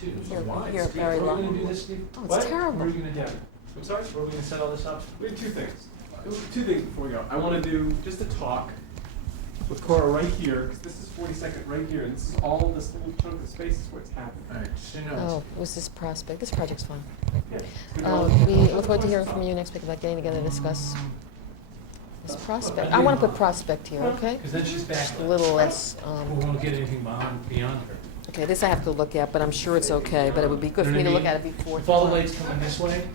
too. It's a You're wide very street. What are we long. going to do this, Steve? Oh, it's What? terrible. What are we going to do? I'm sorry? Where are we going to set all this up? We have two things. Two things before we go. I want to do just a talk with Cora right here, because this is 42nd right here, and this is all this little chunk of space is what's happening. All right, so you know, Oh, it was this prospect. This project's fun. Yeah. It's gonna go- We look forward to hearing from you next week about getting together to discuss this prospect. I want to put prospect here, okay? Because then she's back. A little less, We won't get anything beyond her. okay, this I have to look at, but I'm sure it's okay, but it would be good for me to look at it before. If all the lights coming this way,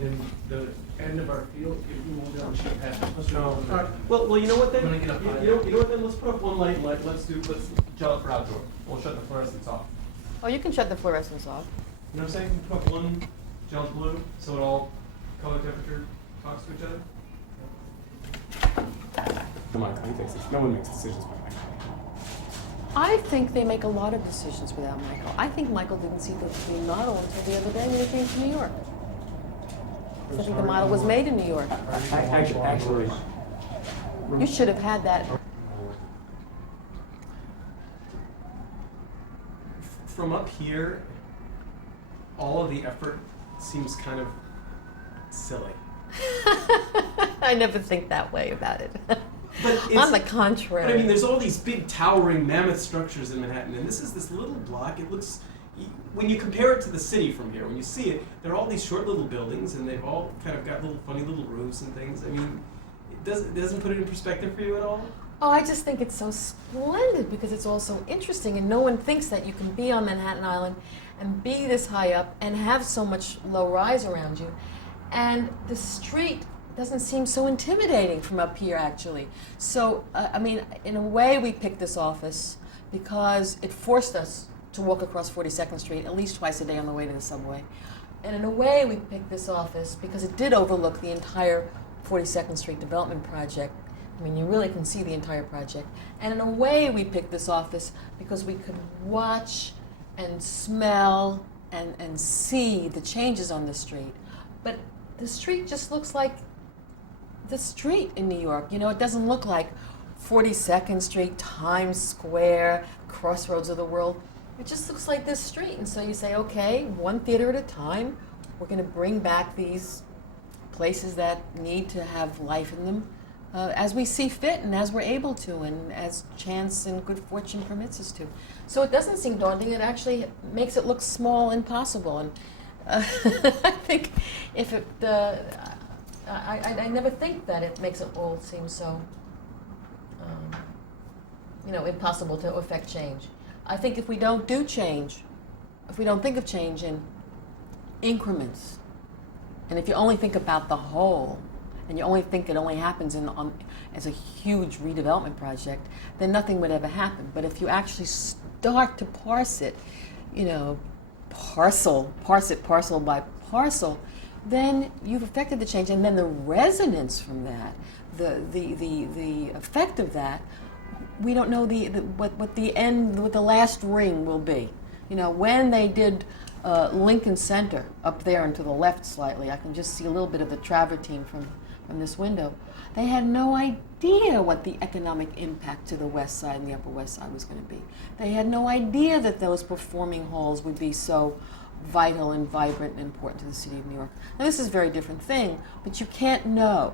then the end of our field, if we won't be able to shoot past it. Let's all right. Well, you know what then? I'm gonna get up high. You know what then? Let's put up one light. Let's gel it for outdoor. We'll shut the fluorescents off. Oh, you can shut the fluorescents off. You know what I'm saying? Put up one gel blue, so it all color temperature talks to each other. Come on, he takes this. No one makes decisions by Michael. I think they make a lot of decisions without Michael. I think Michael didn't see the model until the other day when he came to New York. I think the model was made in New York. Actually, You should have had that. from up here, all of the effort seems kind of silly. I never think that way about it. But it's, On the contrary. But I mean, there's all these big towering mammoth structures in Manhattan, and this is this little block. It looks, when you compare it to the city from here, when you see it, there are all these short little buildings, and they've all kind of got little funny little roofs and things. I mean, it doesn't put it in perspective for you at all? Oh, I just think it's so splendid because it's all so interesting, and no one thinks that you can be on Manhattan Island and be this high up and have so much low rise around you. And the street doesn't seem so intimidating from up here, actually. So, I mean, in a way, we picked this office because it forced us to walk across 42nd Street at least twice a day on the way to the subway. And in a way, we picked this office because it did overlook the entire 42nd Street development project. I mean, you really can see the entire project. And in a way, we picked this office because we could watch and smell and see the changes on the street. But the street just looks like the street in New York. You know, it doesn't look like 42nd Street, Times Square, crossroads of the world. It just looks like this street. And so you say, okay, one theater at a time, we're going to bring back these places that need to have life in them as we see fit and as we're able to and as chance and good fortune permits us to. So it doesn't seem daunting. It actually makes it look small and possible. And I think if it, I never think that it makes it all seem so, you know, impossible to affect change. I think if we don't do change, if we don't think of change in increments, and if you only think about the whole, and you only think it only happens as a huge redevelopment project, then nothing would ever happen. But if you actually start to parse it, you know, parse it parcel by parcel, then you've affected the change, and then the resonance from that, the effect of that, we don't know what the last ring will be. You know, when they did Lincoln Center up there and to the left slightly, I can just see a little bit of the travertine from this window. They had no idea what the economic impact to the West Side and the Upper West Side was going to be. They had no idea that those performing halls would be so vital and vibrant and important to the city of New York. Now, this is a very different thing, but you can't know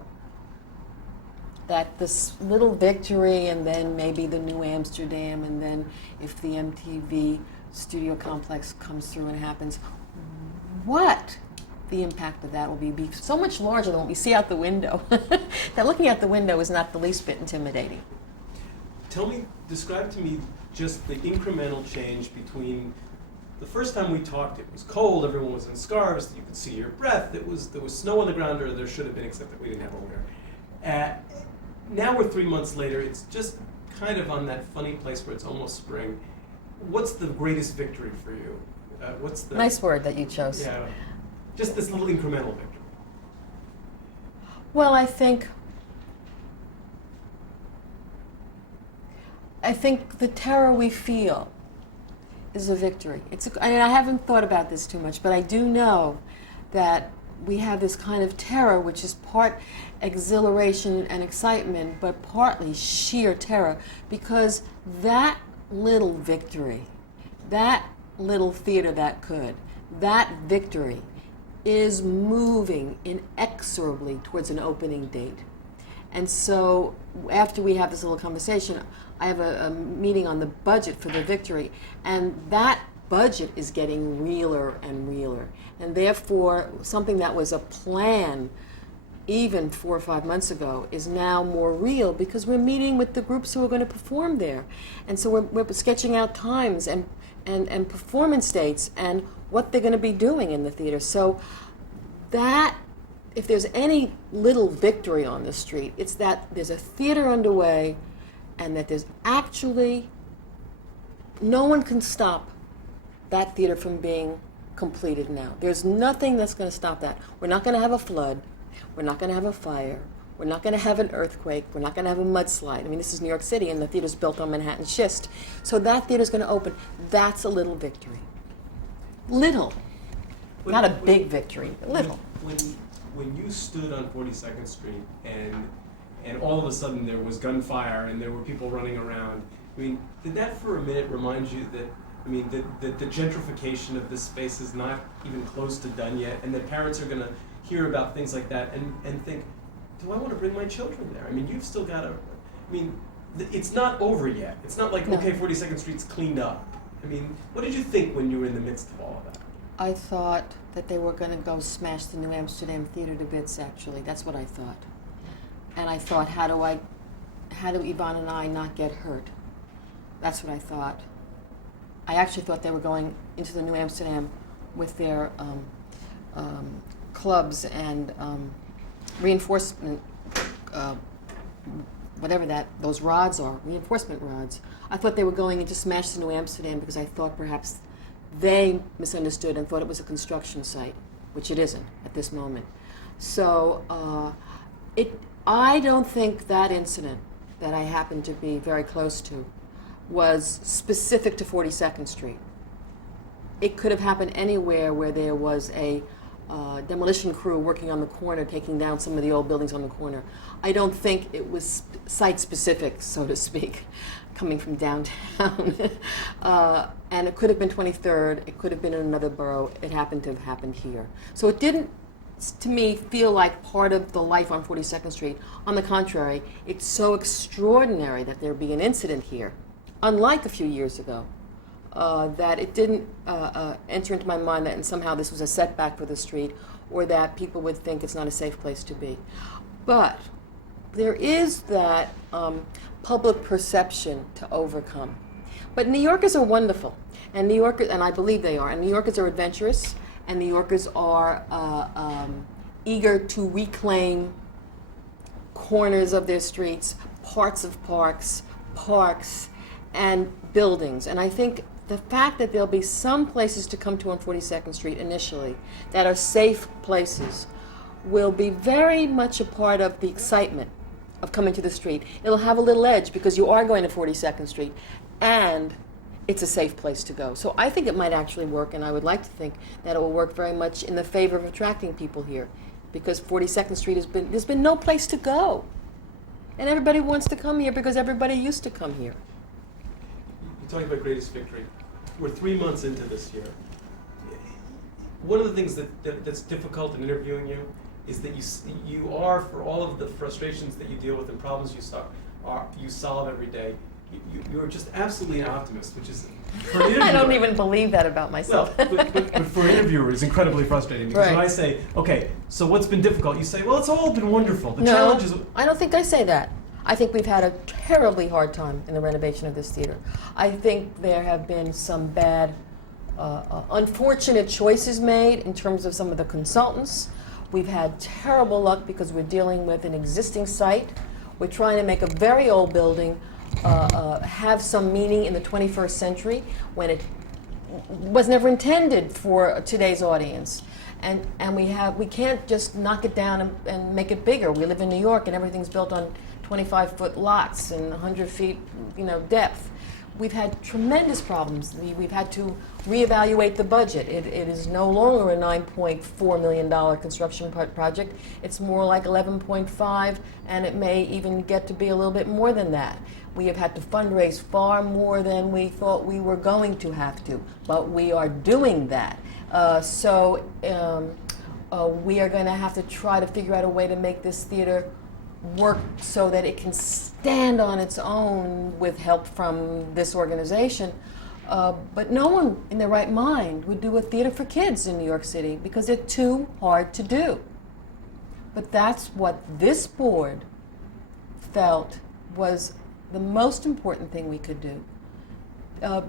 that this little victory and then maybe the new Amsterdam and then if the MTV studio complex comes through and happens, what the impact of that will be so much larger than what we see out the window. That looking out the window is not the least bit intimidating. Describe to me just the incremental change between the first time we talked. It was cold, everyone was in scarves, you could see your breath, there was snow on the ground, or there should have been, except that we didn't have winter. Now we're 3 months later, it's just kind of on that funny place where it's almost spring. What's the greatest victory for you? What's the nice word that you chose. Yeah, just this little incremental victory. Well, I think the terror we feel is a victory. I mean, I haven't thought about this too much, but I do know that we have this kind of terror, which is part exhilaration and excitement, but partly sheer terror, because that little victory, that little theater that could. That victory is moving inexorably towards an opening date. And so after we have this little conversation, I have a meeting on the budget for the victory, and that budget is getting realer and realer. And therefore, something that was a plan even 4 or 5 months ago is now more real because we're meeting with the groups who are going to perform there. And so we're sketching out times and performance dates and what they're going to be doing in the theater. So that, if there's any little victory on the street, it's that there's a theater underway and that there's actually, no one can stop that theater from being completed now. There's nothing that's going to stop that. We're not going to have a flood. We're not going to have a fire. We're not going to have an earthquake. We're not going to have a mudslide. I mean, this is New York City, and the theater's built on Manhattan schist. So that theater's going to open. That's a little victory. Little. Not a big victory, but little. When you stood on 42nd Street and all of a sudden there was gunfire and there were people running around, I mean, did that for a minute remind you that, I mean, that the gentrification of this space is not even close to done yet, and that parents are going to hear about things like that and think, do I want to bring my children there? I mean, you've still got to, I mean, it's not over yet. It's not like, No. okay, 42nd Street's cleaned up. I mean, what did you think when you were in the midst of all of that? I thought that they were going to go smash the New Amsterdam Theater to bits, actually. That's what I thought. And I thought, how do Yvonne and I not get hurt? That's what I thought. I actually thought they were going into the New Amsterdam with their clubs and reinforcement, whatever those rods are, reinforcement rods. I thought they were going in to smash the New Amsterdam because I thought perhaps they misunderstood and thought it was a construction site, which it isn't at this moment. So I don't think that incident that I happened to be very close to was specific to 42nd Street. It could have happened anywhere where there was a demolition crew working on the corner, taking down some of the old buildings on the corner. I don't think it was site-specific, so to speak, coming from downtown. And it could have been 23rd, it could have been in another borough, it happened to have happened here. So it didn't, to me, feel like part of the life on 42nd Street. On the contrary, it's so extraordinary that there be an incident here, unlike a few years ago, that it didn't enter into my mind that somehow this was a setback for the street or that people would think it's not a safe place to be. But there is that public perception to overcome. But New Yorkers are wonderful, and New Yorkers, and I believe they are, and New Yorkers are adventurous, and New Yorkers are eager to reclaim corners of their streets, parts of parks, and buildings. And I think the fact that there'll be some places to come to on 42nd Street initially that are safe places will be very much a part of the excitement of coming to the street. It'll have a little edge because you are going to 42nd Street and it's a safe place to go. So I think it might actually work, and I would like to think that it will work very much in the favor of attracting people here, because 42nd Street there's been no place to go. And everybody wants to come here because everybody used to come here. You're talking about greatest victory. We're 3 months into this year. One of the things that's difficult in interviewing you is that you are, for all of the frustrations that you deal with and problems you solve every day, you are just absolutely an optimist, which is, for an interviewer, I don't even believe that about myself. Well, but for an interviewer, it's incredibly frustrating because when I say, okay, so what's been difficult? You say, well, it's all been wonderful. The challenge is... I don't think I say that. I think we've had a terribly hard time in the renovation of this theater. I think there have been some bad, unfortunate choices made in terms of some of the consultants. We've had terrible luck because we're dealing with an existing site. We're trying to make a very old building have some meaning in the 21st century when it was never intended for today's audience. And we can't just knock it down and make it bigger. We live in New York and everything's built on 25-foot lots and 100 feet, depth. we've had tremendous problems. We've had to reevaluate the budget. It is no longer a $9.4 million construction project. It's more like 11.5, and it may even get to be a little bit more than that. We have had to fundraise far more than we thought we were going to have to, but we are doing that. We are going to have to try to figure out a way to make this theater work so that it can stand on its own with help from this organization. But no one in their right mind would do a theater for kids in New York City because they're too hard to do. But that's what this board felt was the most important thing we could do.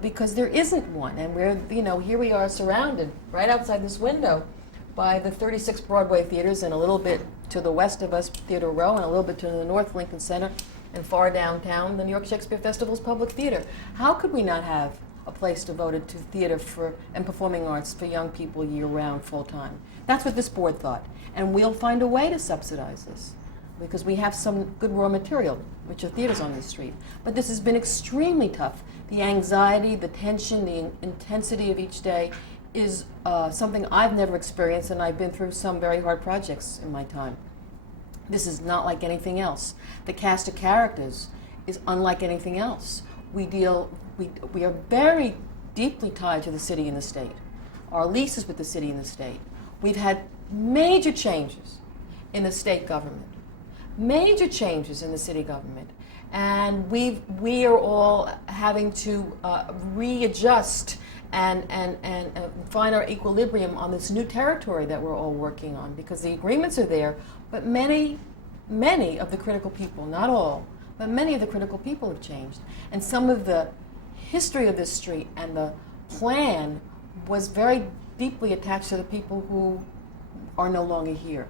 Because there isn't one, and here we are surrounded right outside this window by the 36 Broadway theaters, and a little bit to the west of us, Theater Row, and a little bit to the north, Lincoln Center, and far downtown, the New York Shakespeare Festival's Public Theater. How could we not have a place devoted to theater and performing arts for young people year-round, full-time? That's what this board thought, and we'll find a way to subsidize this, because we have some good raw material, which are theaters on the street. But this has been extremely tough. The anxiety, the tension, the intensity of each day is something I've never experienced, and I've been through some very hard projects in my time. This is not like anything else. The cast of characters is unlike anything else. We are very deeply tied to the city and the state. Our lease is with the city and the state. We've had major changes in the state government, major changes in the city government, and we are all having to readjust and find our equilibrium on this new territory that we're all working on, because the agreements are there, but many of the critical people, not all, but many of the critical people have changed. And some of the history of this street and the plan was very deeply attached to the people who are no longer here.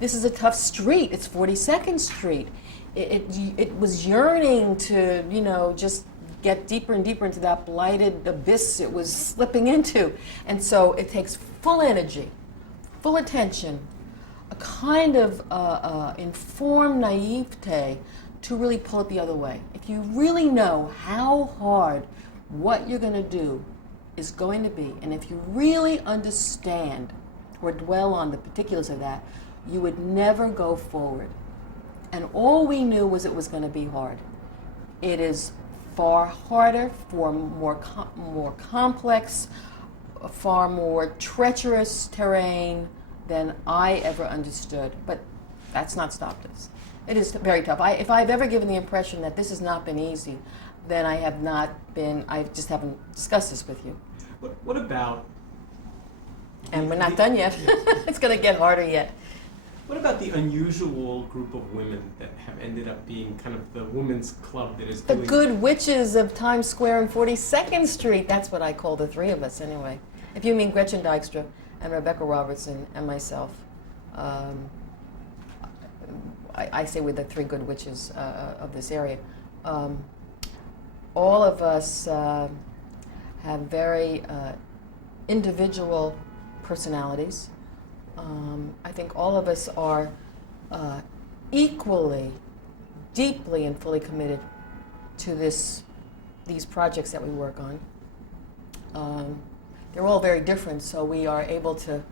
This is a tough street. It's 42nd Street. It was yearning to, just get deeper and deeper into that blighted abyss it was slipping into. And so it takes full energy, full attention, a kind of informed naivete to really pull it the other way. If you really know how hard what you're going to do is going to be, and if you really understand or dwell on the particulars of that, you would never go forward. And all we knew was it was going to be hard. It is far harder, for more complex, far more treacherous terrain than I ever understood. But that's not stopped us. It is very tough. If I've ever given the impression that this has not been easy, then I have not been, I just haven't discussed this with you. What about... And we're not done yet. It's going to get harder yet. What about the unusual group of women that have ended up being kind of the women's club that is The doing... good witches of Times Square and 42nd Street. That's what I call the three of us, anyway. If you mean Gretchen Dykstra and Rebecca Robertson and myself, I say we're the three good witches of this area. All of us have very individual personalities. I think all of us are equally, deeply, and fully committed to these projects that we work on. They're all very different, so we are able to.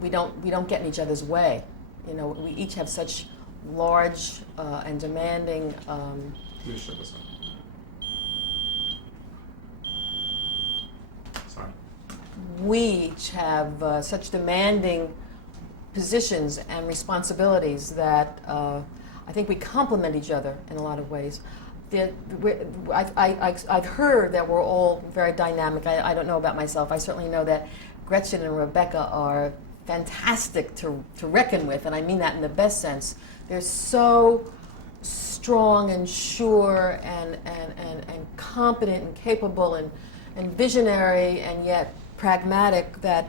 We don't get in each other's way. We each have such large and demanding. Sorry. We each have such demanding positions and responsibilities that I think we complement each other in a lot of ways. I've heard that we're all very dynamic. I don't know about myself. I certainly know that Gretchen and Rebecca are fantastic to reckon with, and I mean that in the best sense. They're so strong and sure and competent and capable and visionary and yet pragmatic that,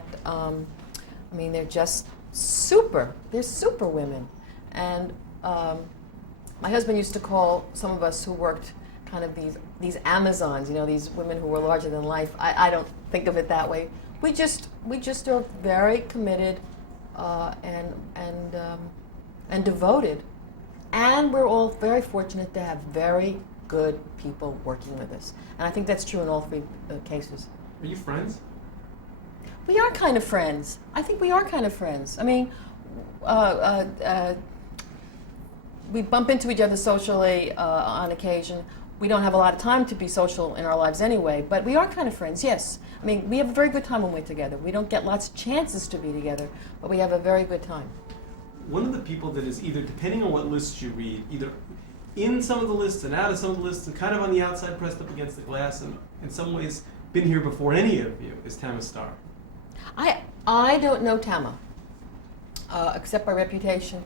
they're just super. They're super women. And my husband used to call some of us who worked kind of these Amazons, these women who were larger than life. I don't think of it that way. We just are very committed and devoted. And we're all very fortunate to have very good people working with us. And I think that's true in all three cases. Are you friends? We are kind of friends. I think we are kind of friends. I mean, we bump into each other socially on occasion. We don't have a lot of time to be social in our lives anyway, but we are kind of friends, yes. I mean, we have a very good time when we're together. We don't get lots of chances to be together, but we have a very good time. One of the people that is either, depending on what lists you read, either in some of the lists and out of some of the lists and kind of on the outside pressed up against the glass and in some ways been here before any of you, is Sqaure. I don't know Tama, except by reputation.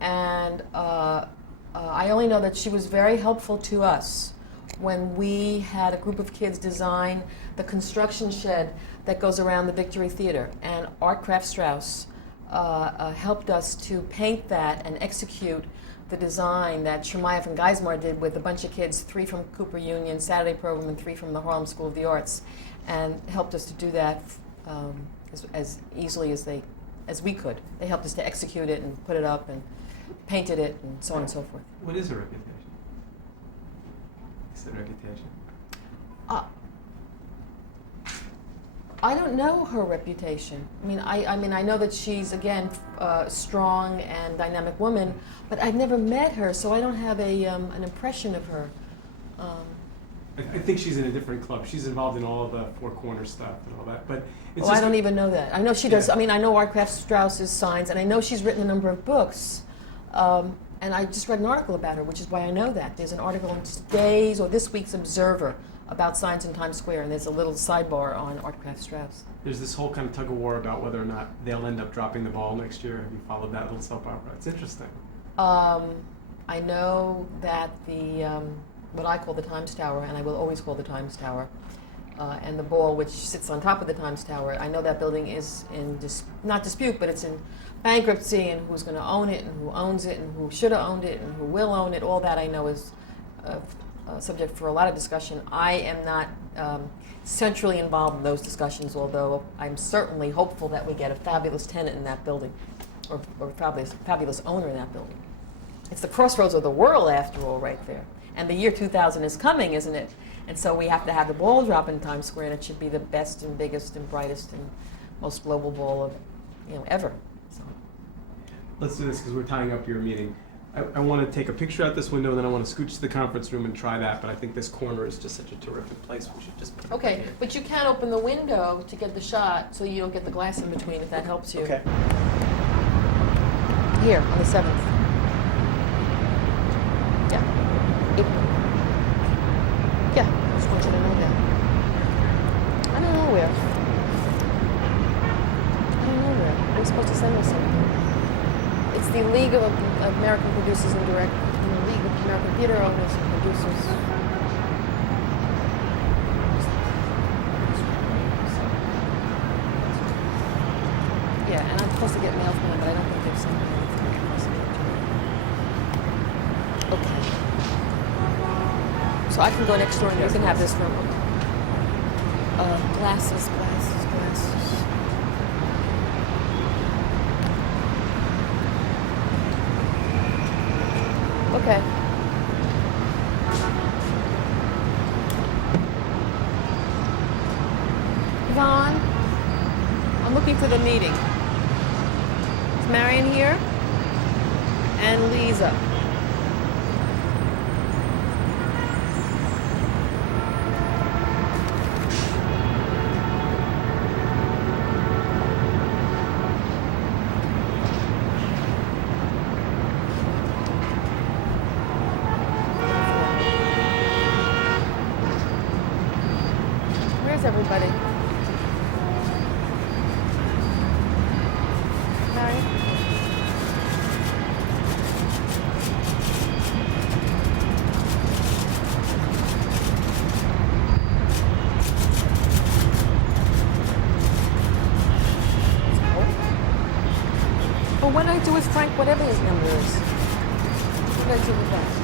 And I only know that she was very helpful to us when we had a group of kids design the construction shed that goes around the Victory Theater. And Art Craft Strauss helped us to paint that and execute the design that Chermayeff and Geismar did with a bunch of kids, 3 from Cooper Union Saturday program and 3 from the Harlem School of the Arts, and helped us to do that as easily as we could. They helped us to execute it and put it up and painted it and so on and so forth. What is her reputation? Is it reputation? I don't know her reputation. I mean, I know that she's, again, a strong and dynamic woman, but I've never met her, so I don't have an impression of her. I think she's in a different club. She's involved in all of the Four Corners stuff and all that. But it's I don't even know that. I know she does. Yeah. I mean, I know Art Craft Strauss's signs, and I know she's written a number of books. And I just read an article about her, which is why I know that. There's an article in today's or this week's Observer about signs in Times Square, and there's a little sidebar on Art Craft Strauss. There's this whole kind of tug of war about whether or not they'll end up dropping the ball next year. Have you followed that little soap opera? It's interesting. I know that what I call the Times Tower, and I will always call the Times Tower, and the ball which sits on top of the Times Tower, I know that building is in, not dispute, but it's in bankruptcy, and who's going to own it, and who owns it, and who should have owned it, and who will own it. All that I know is a subject for a lot of discussion. I am not centrally involved in those discussions, although I'm certainly hopeful that we get a fabulous tenant in that building, or fabulous owner in that building. It's the crossroads of the world, after all, right there. And the year 2000 is coming, isn't it? And so we have to have the ball drop in Times Square, and it should be the best and biggest and brightest and most global ball of, ever. So. Let's do this because we're tying up your meeting. I want to take a picture out this window, and then I want to scooch to the conference room and try that. But I think this corner is just such a terrific place. We should just. Okay, but you can open the window to get the shot, so you don't get the glass in between, if that helps you. Okay. Here on the 7th. Yeah. April. Yeah, just want you to know that. I don't know where. They're supposed to send us something. It's the League of American Producers and Directors, the League of American Theater Owners and Producers. Yeah, and I'm supposed to get mail from them, but I don't think they've sent me anything. Okay. So I can go next door and you can have this room. Glasses. Okay. Yvonne, I'm looking for the meeting. Is Marion here? And Lisa. Everybody. Marion? Well, what did I do with Frank, whatever his number is? What did I do with that?